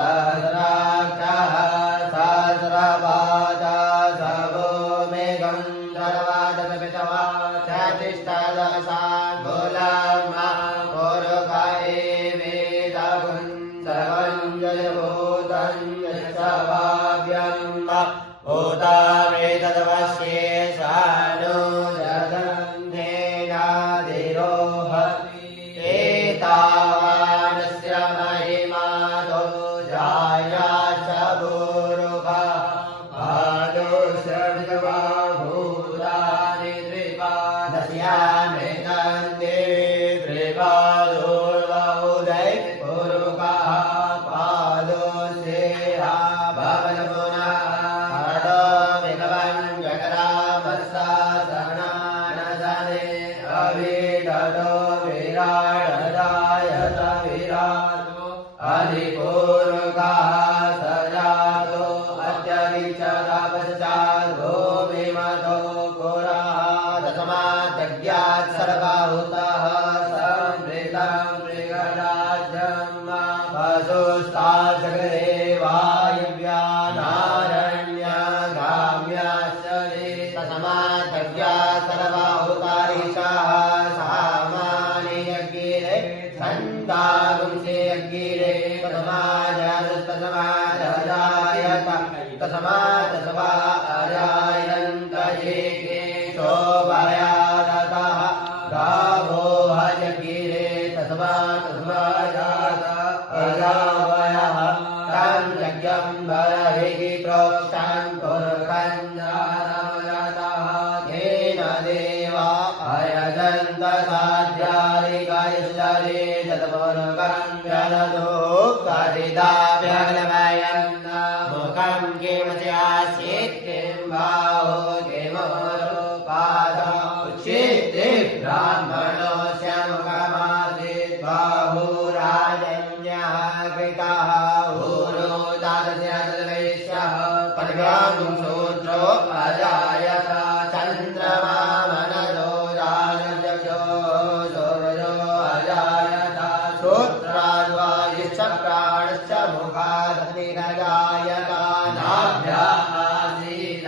सहस्राक्षः सहस्रपाद सबो मेघं सर्वादपितवा चतिष्ठदशान् मूलमा पूर्वकाये वेदगुं सर्वं जयभूतं यच्छवाभ्यं भूता वेदवश्ये सानो जगन्धेनाधिरोहति एतावानस्य महिमातो जायाश्च भूरुभा भादोश्रविद्वा भूतानि द्विपादस्यामे तन्ते त्रिपादोर्वौदै पूर्वकः पादोस्येहा भवनपुनः हडो विगवन् जगरामस्तासनानसने अविडो विराडदायत विरातो अधिपूर्वकः सजातो अत्यविचरपश्चात् भूमिमतो पुरः दशमाद्यज्ञात् सर्वभूतः संवृतं मृगराज्यं वसुस्ताजगरे वायुव्यानारण्यगाम्याश्च दशमाद्यज्ञात् सर्वभूतारीशः सामानि यज्ञिरे छन्दागुंसे यज्ञिरे तस्मादजायत तस्मादसवा अजायन्त ये शोभयादतः गावो हयज्ञिरे तस्मादजात अजावयः तं यज्ञं बर्हिः प्रोक्षं कुर्वन्नरमयतः तेन देवा अयजन्त साध्यादिकायश्चरे तत्पूर्वकं जलतो कथिताभ्यग्लवयन् मुखं किमस्यासीत् किं बाहो किमोरुपादः उच्यते ब्राह्मणस्य मुखमासीत् बाहुराजन्यः कृतः ऊरो तादृशः तद्वैश्यः पद्भ्यां सूत्रो अजायत चन्द्रमा मनसो जायजो सूर्यो अजायत श्रोत्राद्वायुश्च प्राणश्च मुखादग्निरजायत नाभ्याः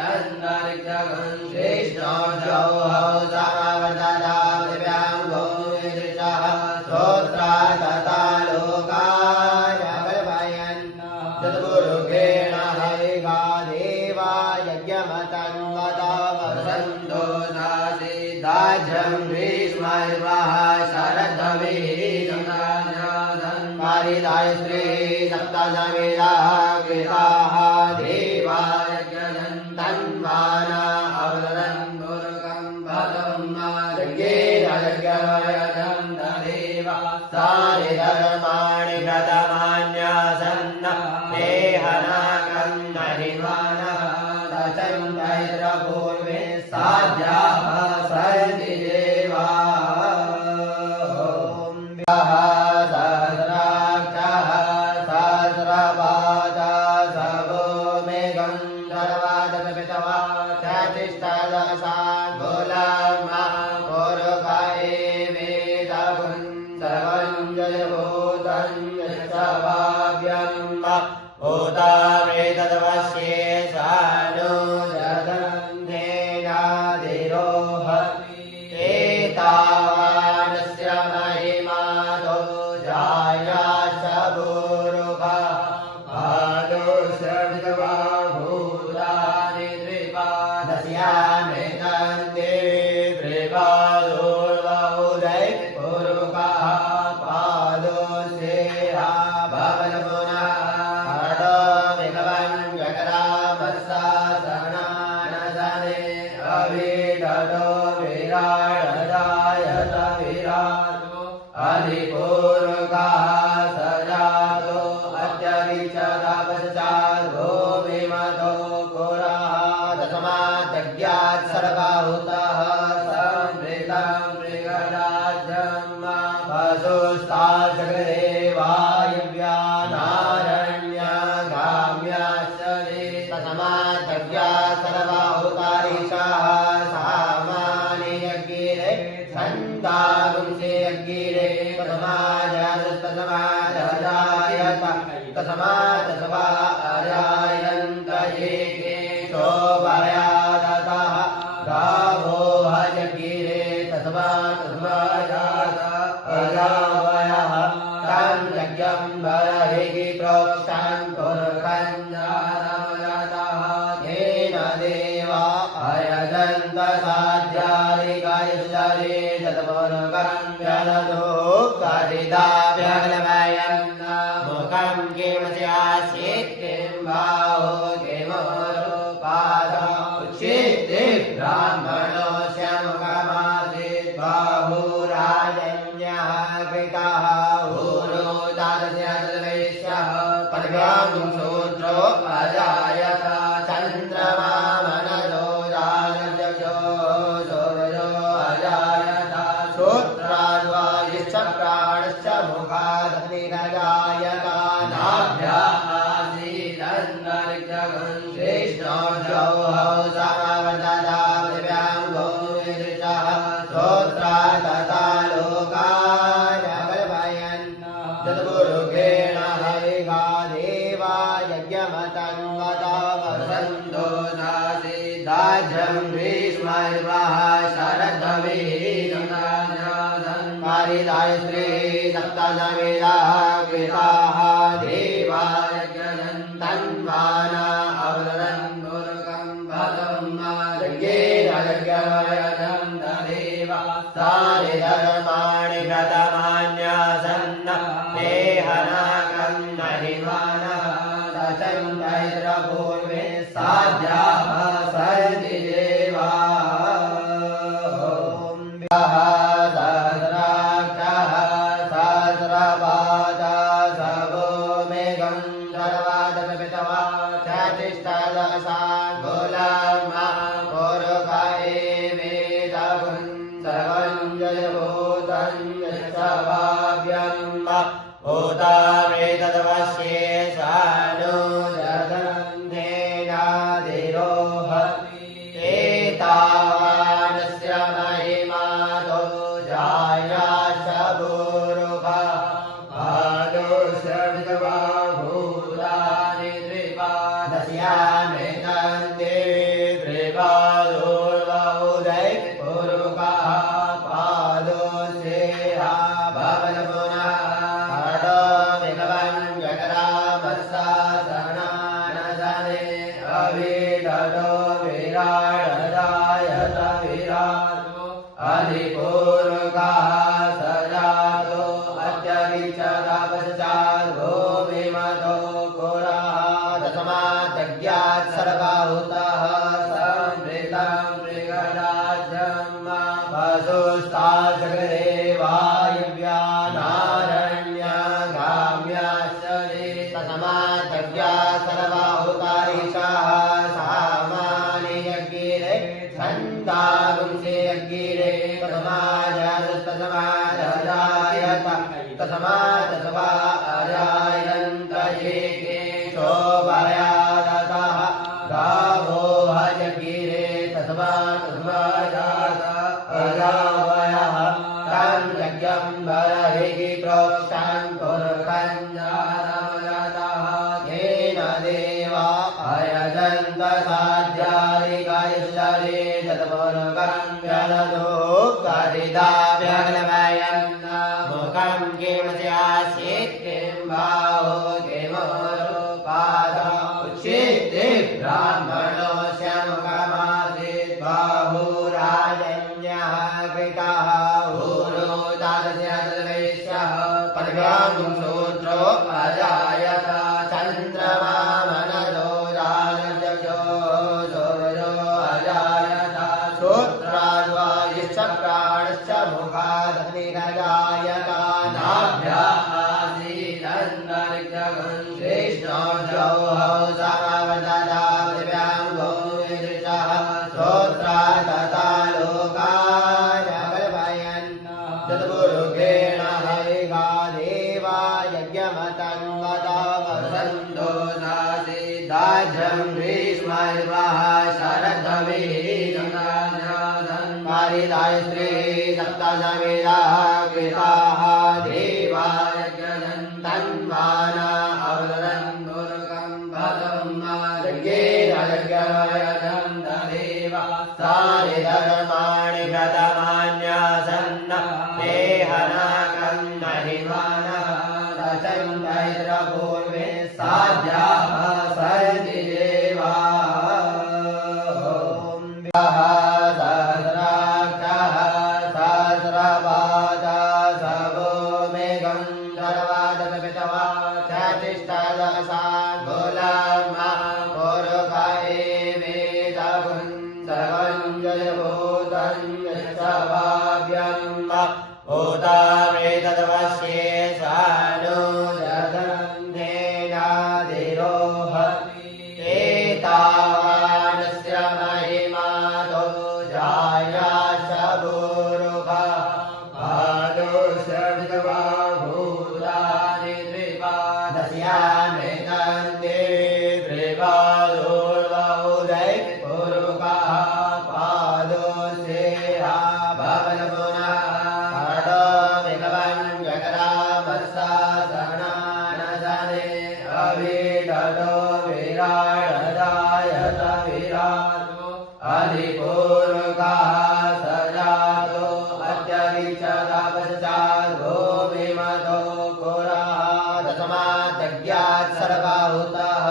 आसीदन्तरिक्षगं श्रेष्ठोर्जौहौ समवर्तता पृथिव्यां भूमिदृशः श्रोत्रात् तथा लोकाय कल्पयन् चतुर्मुखेण हरिगा देवा यज्ञमतं वदा वसन्तो नासीदाज्यं ग्रीष्मर्वः शरद्भवेदं पारिदाय श्री सप्तसमिदाः कृताः देवा यज्ञदन्तन्वाना अवदन् दुर्गं पदं यज्ञेन यज्ञमयजं देवा सारिधर्माणि व्रतमान्यासन्न देहनाकं नरिमानः दशन्तैत्रपूर्वे साध्याः सन्ति देवाः सहस्राक्षः सहस्रपाद सबो मेघं सर्वादपितवा चतिष्ठदशान् मूलमा पूर्वकाये वेदगुं सर्वं जयभूतं यच्छवाभ्यं भूता वेदवश्ये सानो जगन्धेनाधिरोहति एतावानस्य महिमातो जायाश्च भूरुभा भादोश्रविद्वा भूतानि द्विपादस्यामे तन्ते त्रिपादोर्वौदै पूर्वकः पादोस्येहा भवनपुनः हडो विगवन् जगरामस्तासनानसने अविडो विराडदायत विरातो अधिपूर्वकः सजातो अत्यविचरपश्चात् भूमिमतो पुरः दशमाद्यज्ञात् सर्वभूतः संवृतं मृगराज्यं वसुस्ताजगरे वायुव्यानारण्यगाम्याश्च तस्माद्यज्ञात् सर्वभूतारीशः सामानि यज्ञिरे छन्दागुंसे यज्ञिरे तस्मादजायत तस्मात् सवा अजायन्त ये शोभयादतः गावो हजगिरे तस्मात् जात अजावयः तं यज्ञं बर्हिः प्रोक्षन् पुरुषञ्जातः येन देवा अयजन्त साध्यादिकायुष्यरे तत्पुरुषं जनतो करिदाभ्यग्लवयन् मुखं किं स्यासीत् किं बाहो किमरूपादः उच्यते ब्राह्मणोऽस्य मुखमासीत् बाहुराजन्यः कृतः ऊरो तादृशः वैश्यः पद्भ्यां शूद्रो अजायत चन्द्रमा मनसो दानजो सूर्यो अजायत श्रोत्राद्वायुश्च प्राणश्च मुखादग्निरजायत नाभ्या आसीदन्तरिक्षगं कृष्णोर्जौहौ समवर्तता पृथिव्यां भूमिदृशः श्रोत्रा तथा लोकान् कल्पयन् चतुर्मुखेण हविषा देवा यज्ञमतं वदा वसन्तो दासिदाज्यं ग्रीष्मर्वः शरद्भवेदायश्री सप्तशमिलाः कृताः देवा यज्ञयन्तन्वाना अवदन् दुर्गं पदं यज्ञेन यज्ञमयजन्त देवा तानि धर्माणि गतमान्यासन्न देहनाकं महिमानः दशन्तैत्रपूर्वे साध्याः सन्ति देवाः सहस्राक्षः सहस्रपादा सवो मेघं सर्वादपितवा चतिष्ठदशान् गोलामा पुरुषायेवेदं सर्वं जयभूतं यशवाव्यं भूतामेतदवश्ये सानो जगन्धेनादिरोहति एतावानस्य महिमातो जायाश्च भूरुभा भागोऽस्य विधवा भूतानि त्रिपादस्यामेतं त्रिपादोर्वहुदै पुरुषः पादोऽस्येहा भवन् पुनः हठोऽभिगमन् व्यग्रामस्सासनानसने अभिदतो विराडदायत विराजो अधिपूरुषः सजातो अत्यविचतपश्चात् भूमिमतो पुरः तस्मात् यज्ञात् सर्वाहुतः संवृतं मृगराज्यं पशुस्ताजगरे वायव्या नारण्यागाम्याश्च तस्मात् यज्ञात् सर्वाहुतारिषः सामानि यज्ञिरे छन्दागुंसे यज्ञिरे तस्मात् सवा अजायन्त ये शोभयादतः गावो हजगिरे तस्मात् जात अजावयः तं यज्ञं बर्हिः प्रोक्षन् पुरुषञ्जातः येन देवा अयजन्त साध्यादिकायुष्यरे तत्पुरुषं जनतो करिदाभ्यग्लवयन् मुखं किं स्यासीत् किं बाहो किमरूपादः उच्यते ब्राह्मणोऽस्य मुखमासीत् बाहुराजन्यः कृतः ऊरो तादृशः वैश्यः पद्भ्यां शूद्रो अजायत चन्द्रमा मनसो दानजो सूर्यो अजायत श्रोत्राद्वायुश्च प्राणश्च मुखादग्निरजायत नाभ्या आसीदन्तरिक्षगं कृष्णोर्जौहौ समवर्तता पृथिव्यां भूमिदृशः श्रोत्रा तथा लोकान् कल्पयन् चतुर्मुखेण हविषा देवा यज्ञमतं वदा वसन्तो दासिदाज्यं ग्रीष्मर्वः शरद्भवेदायश्री सप्तशमिलाः कृताः देवा यज्ञयन्तन्वाना अवदन् यज्ञमयनन्ददेवा तानि धर्माणि व्रतमान्यासन्न देहनाकं महिमानः दशन्तैत्रपूर्वे साध्याः सन्ति देवा सहस्राक्षः सहस्रपादः सबो मेघं सर्वादपितवा चतिष्ठदशाङ्गुलम् पुरुषाये वेदं सर्वं जयभूतं यच्छवाव्यम् भूतामेतद्वश्ये सानुजगन्धेनाधिरोहति एतावानस्य महिमातो जायाश्च भूरुभा भानुषविधवा भूतानि द्विपादस्यामेकन्दे त्रिपादोर्वौदै पुरुषः पादोस्येहा भवनपुनः अधिपूर्वकः सजातो अत्यविचतपश्चात् भूमिमतो पुरः दशमाद्यज्ञात् सर्वभूतः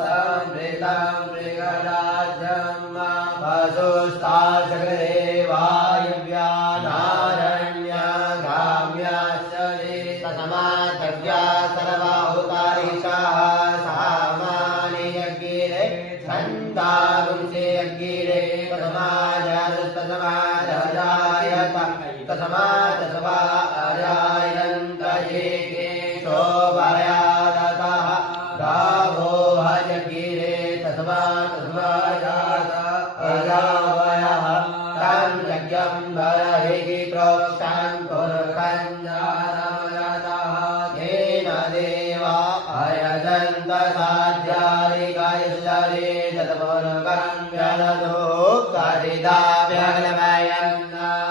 संवृतं मृगराज्यं पशुस्ताचक्रे वायुव्या नारण्यगाम्याश्च दशमाद्यज्ञात् सर्वभूतारीशः सामानि यज्ञिरे छन्दागुंसे यज्ञिरे तस्मादजायत अजायन्त ये शोभयादतः गावो हयगिरे तस्माजात अजावयः तं यज्ञं बर्हिः प्रोक्षं पुरुषञ्जातः तेन देवा अयजन्त साध्यादिकैश्वरे तत्पुरुषं जनतो गरिदाभ्यग्लमयम्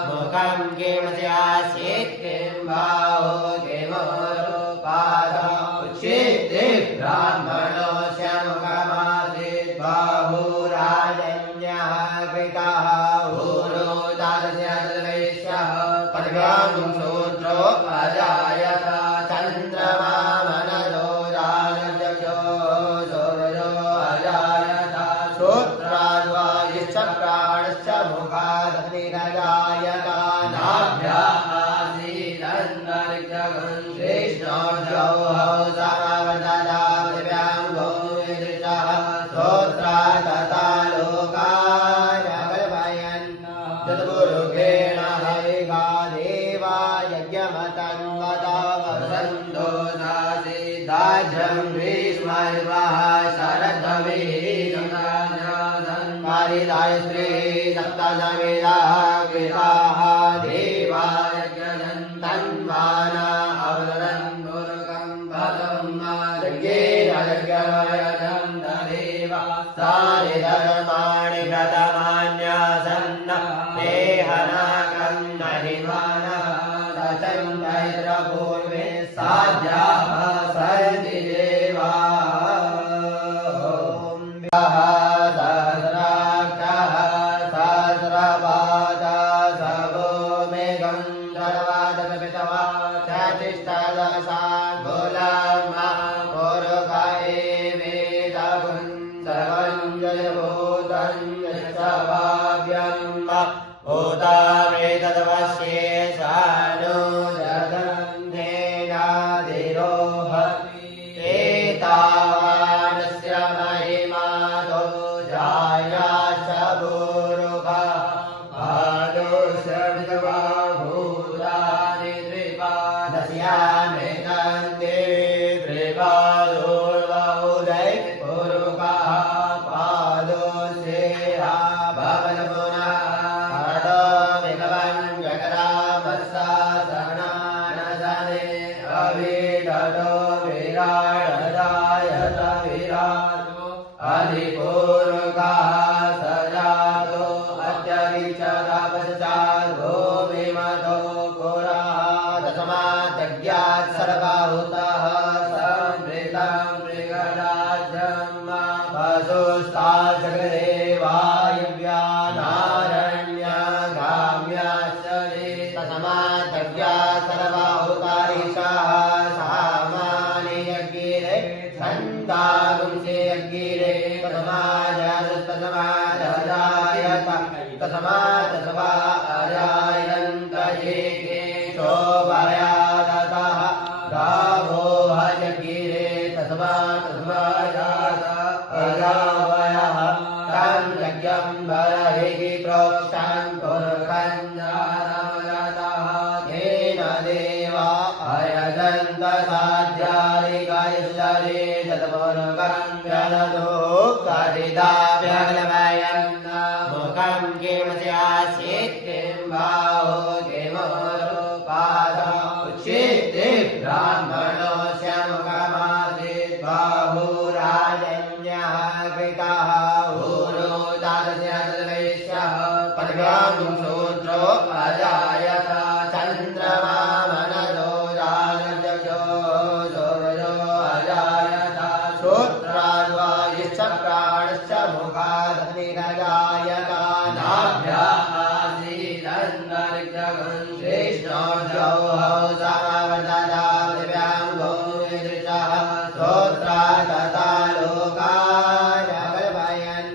मुखं किमस्यासीत् किं बाहो किमोरुपादः उच्यते ब्राह्मणोऽस्य मुखमासीत् बाहुराजन्यः कृतः ऊरो दास्य वैश्यः पद्भ्यां शूद्रो अजायत चन्द्रमा मनदो दानजो सूर्यो अजायत श्रोत्राद्वायुश्च प्राणश्च मुखादग्निरजायत नाभ्यासीदन्तरिक्षगं कृष्णोर्जौहौ समवददा दिव्याङ्गो विदृशः स्तोत्रादता लोकाय कल्पयन् चतुर्गेण हरिगा देवा यज्ञमतं वदा वसन्तो दासिदाज्यं ग्रीष्मर्वः शरद्भवेदाय श्री सप्तसमिदाः कृताः देवा यज्ञदन्तन्वाना अवदन् दुर्गं पदं यज्ञेन यज्ञमयनन्ददेवा तानि धर्माणि व्रतमान्यासन्न देहनाकं महिमानः दशन्तैत्रपूर्वे साध्याः सन्ति देवा सहस्राक्षः सहस्रपादः सबो मेघं सर्वादपितवा चतिष्ठदशाङ्गुलम् पुरुषाये वेदं सर्वं जयभूतं यच्छवाव्यम् भूतामेतद्वश्ये सानुजगन्धेनाधिरोहति एतावानस्य महिमातो जायाश्च भूरुभा भानुषविधवा भूतानि द्विपादस्यामेकन्दे त्रिपादोर्वौदै पुरुषः पादोस्येहा भवनपुनः अधिपूर्वकः सजातो अत्यविचतपश्चात् भूमिमतो पुरः दशमाद्यज्ञात् सर्वभूतः संवृतं मृगराज्यं वसुस्ता जगदेवायव्या नारण्या गाम्याश्च तस्माद्यज्ञा सर्वाहुतारिषाः सामानि यज्ञिरे छन्दागुंसे यज्ञिरे तस्मादजायत तस्मादस्वा अजायन्तये शोभयादतः गावो हयज्ञिरे तस्माजात अजावयः तं यज्ञं बर्हिः प्रोक्षं कुर्वन्नारमयतः येन देवा अयजन्त साध्यादिकायश्चरे तत्पूर्वं जनतो करिदाभ्यग्लवयन् मुखं किं स्यासीत् किं बाहो किमोरुपादः उच्यते ब्राह्मणोऽस्य मुखमासीत् बाहुराजन्यः कृतः ऊरो तादृशः तद्वैश्यः पद्भ्यां शूद्रो अजायत चन्द्रमा मनदो राजजो सूर्यो अजायत श्रोत्राद्वायुश्च प्राणश्च मुखादग्निरजायत नाभ्याः आसीदन्तरिक्षगं कृष्णोर्जौः समवर्तता पृथिव्यां भूमिदृशः श्रोत्रादता लोकाय कल्पयन्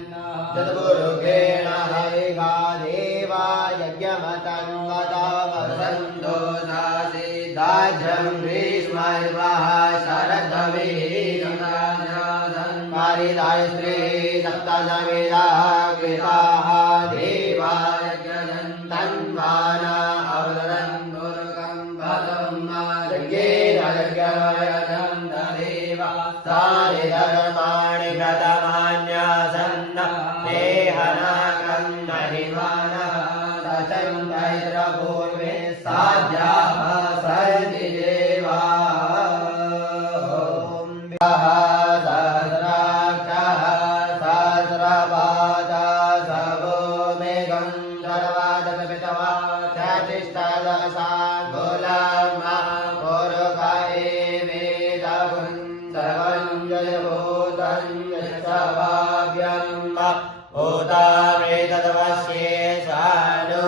चतुर्मुखेण हविगा देवा यज्ञमतं वदा वसन्तो दासिदाज्यं ग्रीष्मर्वः शरद्भवेरिदायस्त्री सप्तशमिदाः कृताः देवा यज्ञदन्तन्वाना अवदन् दुर्गं पदं यज्ञेन यज्ञमयजन्त देवा तानि धर्माणि व्रतमान्यासन्न देहनाकं महिमानः दशन्तैत्रपूर्वे साध्याः सन्ति देवाः सहस्राक्षः सहस्रपादा सवो मेघं सर्वादपितवा चतिष्ठदशाङ्गुलं पुरुषे वेदं सर्वं जयभूतं यशवाव्यं भूतामेतद्वश्ये सानो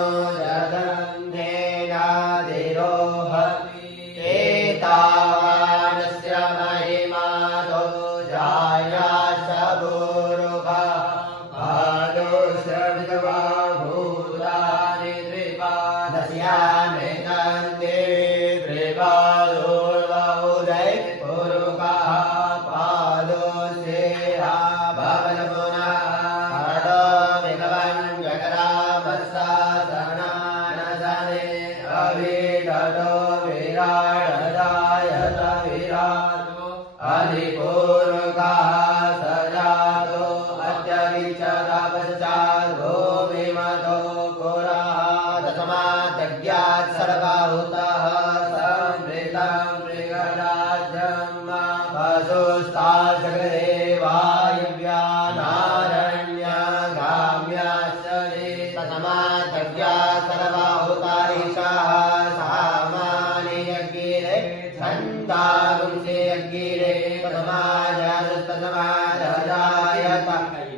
जगन्धेनादिरोहति एतावानस्य महिमातो जायाश्च भूरुभा भागोऽस्य विधवा भूतानि त्रिपादस्यामेतं त्रिपादोर्वहुदै पुरुषः पादोऽस्येहा भवन पुनः हडोमिकवं जगरामस्सासनानसने अभिदतो विराडदायत विरातो अधिपूर्वकः सजातो अत्यविचतपश्चात् भूमिमतो पुरः तस्माद्यज्ञात् सर्वाहुतः संवृतं मृगराज्यं वसुस्ता जगदेवायव्या नारण्या गाम्याश्च तस्माद्यज्ञा सर्वाहुतारिषाः सामानि यज्ञिरे छन्दागुंसे यज्ञिरे तस्मादजायत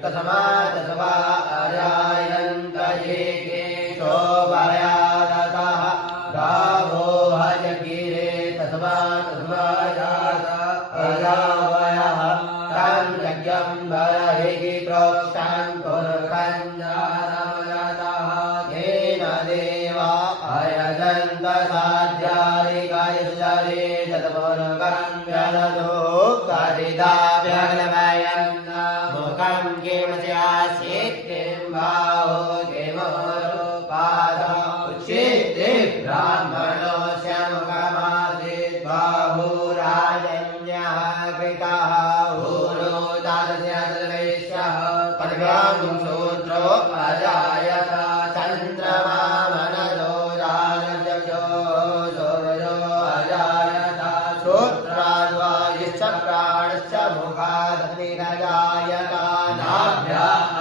तस्मादस्वा अजायन्तये शोभयादतः गावो हयज्ञिरे तस्माजात अजावयः तं यज्ञं बर्हिः प्रोक्षं कुर्वन्नारमयतः येन देवा अयजन्त साध्यादिकायश्चरे तत्पूर्वं जनतो करिदाभ्यग्लवयन् मुखं किं स्यासीत् किं बाहो किमोरुपादः उच्यते ब्राह्मणोऽस्य मुखमासीत् बाहुराजन्यः कृतः ऊरो तादृशः तद्वैश्यः पद्भ्यां शूद्रो अजायत चन्द्रमा मनदो राजजो सूर्यो अजायत श्रोत्राद्वायुश्च प्राणश्च मुखादग्निरजायत नाभ्याः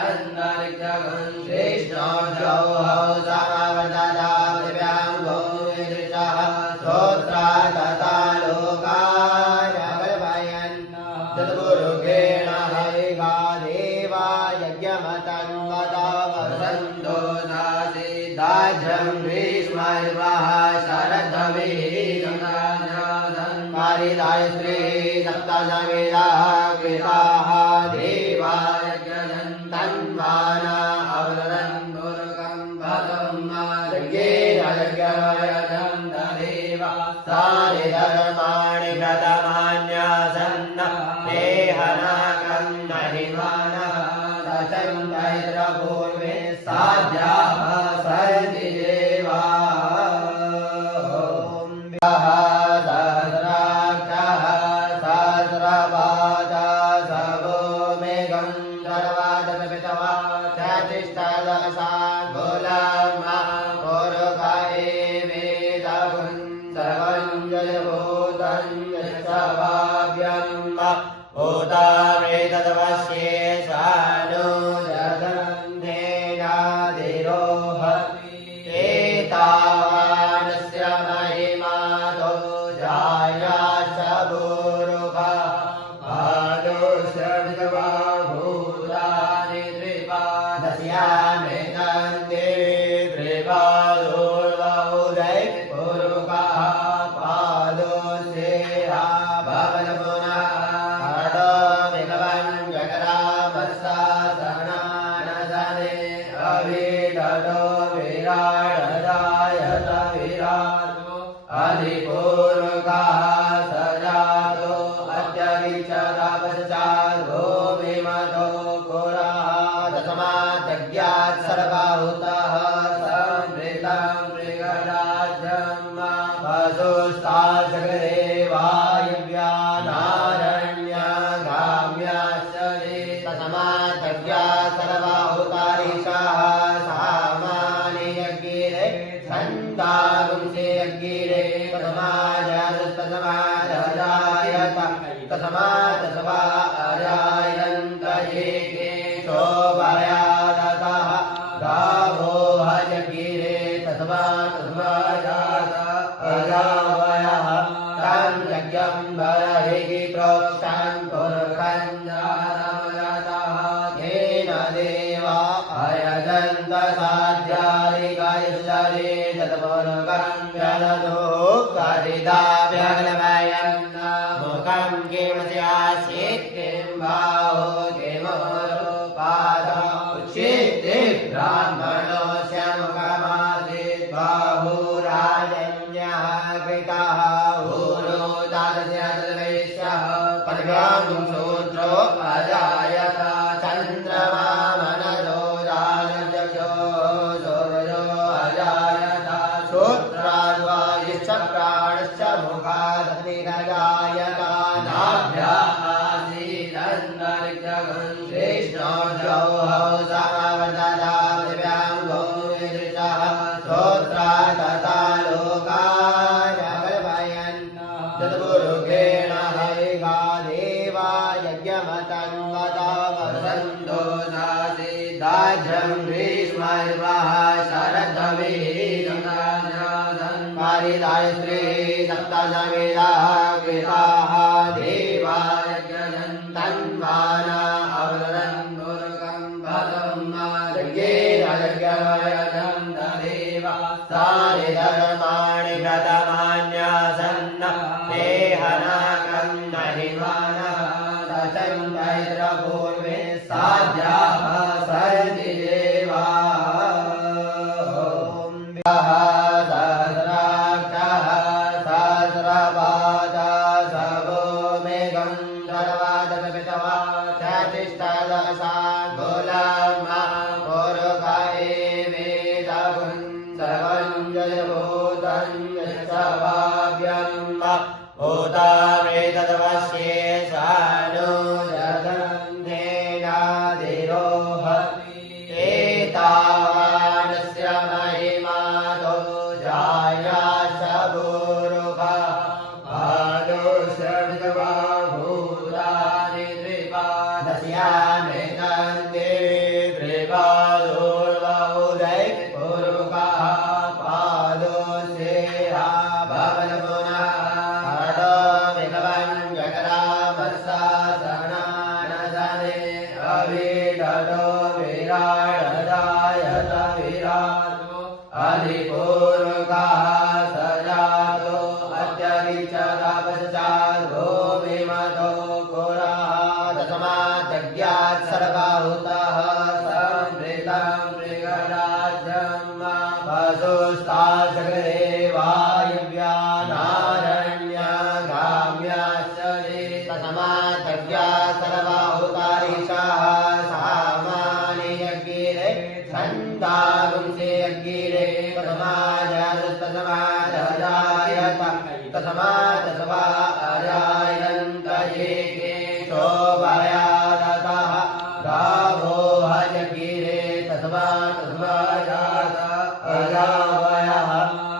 आसीदन्तरिक्षगं कृष्णोर्जौः समवर्तता पृथिव्यां भूमिदृशः श्रोत्रादता लोकाय कल्पयन् चतुर्मुखेण पारिदाय श्री सप्तसवेदाः कृताः देवा यज्ञदन्तन्वाना अवदन् दुर्गं पदं यज्ञेन यज्ञमयजन्त देवा तानि धर्माणि व्रतमान्यासन्न देहनाकं महिमानः दशन्तैत्रपूर्वे साध्याः सन्ति देवा सहस्राक्षः सहस्रपादः सबो मेघं सर्वादपितवा चतिष्ठदशाङ्गुलम् पूर्वकाये वेदं सर्वं जयभूतं यच्छवाभ्यं भूतावेतदवश्ये सानुजगन्धेनाधिरोहति एतावानस्य महिमातो जायाश्च भूरुभा भागोश्रविदवा भूतानि त्रिपादस्यामेकन्दे त्रिपादोर्वौदै पूरुकः पादोस्येहा भवनपुनः खडो विभवन् जगरामर्षासनानसने अविदतो विराडदायत विराटो अधिपूर्वकः सजातो अत्यविचतपश्चात् भूमिमतो पुरः दशमाज्ञात् सर्वभूतः संवृतं मृगराज्यं वसुस्ताजगरे वायुव्यानारण्यगाम्याश्च दशमाज्ञात् सर्वभूतारीशः सामानि यज्ञिरे छन्दागुंसे यज्ञिरे तस्माजायत तस्मादसवा अजायन्त ये शोभयादतः गावो हयज्ञिरे तस्माजात अजावयः तं यज्ञं बर्हिः प्रोक्षं पुरुषञ्जातमजातः येन देवा अयजन्त साध्यादिकायश्चरे तत्पुरुषं जलतो गरिदाभ्यग्लमयं मुखं किमस्यासीत् किं बाहो किमोरुपादः उच्यते ब्राह्मणोऽस्य मुखमासीत् बाहुराजन्यः कृतः ऊरो तादृशः तद्वैश्यः पद्भ्यां सूत्रो अजायत चन्द्रमा मनदो दानजो सूर्यो अजायत श्रोत्राद्वायुश्च प्राणश्च मुखादग्निरजायत नाभ्याः आसीदन्तरिक्षगं कृष्णोर्जौहौ समवददा दिव्याङ्गो विदृशः श्रोत्रात् तथा लोकाय कल्पयन् चतुर्मुखेण हरिगा देवा यज्ञमतं वदा वसन्तो दासिदाज्यं ग्रीष्मर्वः शरद्भवेदं पारिदाय श्री सप्तसवेदाः कृताः देवा यज्ञदन्तन्वाना अवदन् दुर्गं पदं यज्ञेन यज्ञमयजन्त देवा तानि धर्माणि व्रतमान्यासन्न देहनाकं महिमानः दशन्तैत्रपूर्वे साध्याः सन्ति देवा सहस्राक्षः सहस्रपादः सबो मेघं सर्वादपितवा चतिष्ठदशाङ्गुलम् पूर्वकाये वेदं सर्वं जयभूतं यच्छवाभ्यं भूतावेतदवश्ये सानुजगन्धेनाधिरोहति एतावानस्य महिमातो जायाश्च भूरुभा भागोश्रविदवा भूता तव्या सर्वाहुतारिषाः सामानि यज्ञिरे छन्दागुंसे यज्ञिरे तस्माजायत तस्मादस्वा अजायन्त ये शोभयादतः गावो हयज्ञिरे तस्माजात अजावयः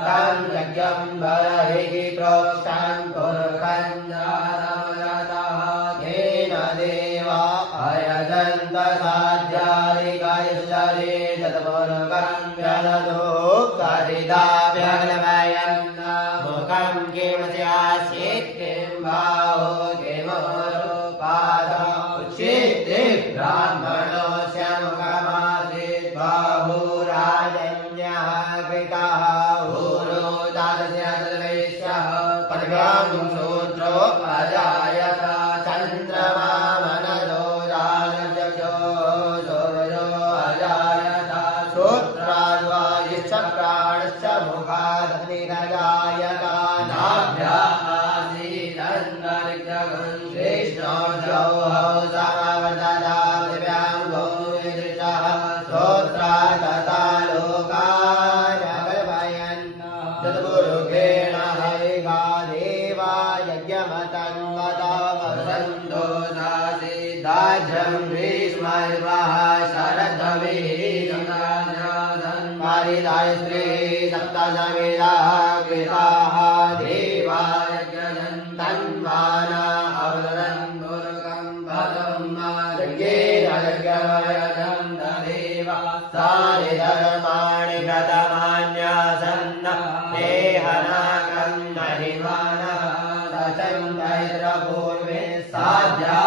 तं यज्ञं बर्हिः प्रोक्षं पुरुषञ्जातः येन देवा अयजन्त साध्यादिकायश्चरे तत्पुरुषं जलतो करिदाभ्यग्नवयन् मुखं किं स्यासीत् किं बाहो किमोरुपादः उच्यते ब्राह्मणस्य मुखमासीत् बाहुराजन्यः कृतः ऊरोदास्य सर्वेश्यः पद्भ्यां शूद्रो अजायत चन्द्रमा मनदो दानजो सूर्यो अजायत श्रोत्राद्वायुश्च प्राणश्च मुखादग्निरजायत नाभ्यासीदन्तरिक्षगं कृष्णोर्जौहौ समवर्तता पृथिव्यां भूमिदृशः श्रोत्रा तथा लोकान् कल्पयन् चतुर्मुखेण हविषा देवा यज्ञमतं वदन्तो दासिदाज्यं ग्रीष्मर्वः शरद्भवेदायस्त्री सप्तदमिदाः कृताः देवा यज्ञजन्तन्वाना अवदन् दुर्गं पदं यज्ञेन यज्ञमयजन्त देवा सारिधर्माणि व्रतमान्यासन्न देहनाकं महिमानः दशं पूर्वे साध्या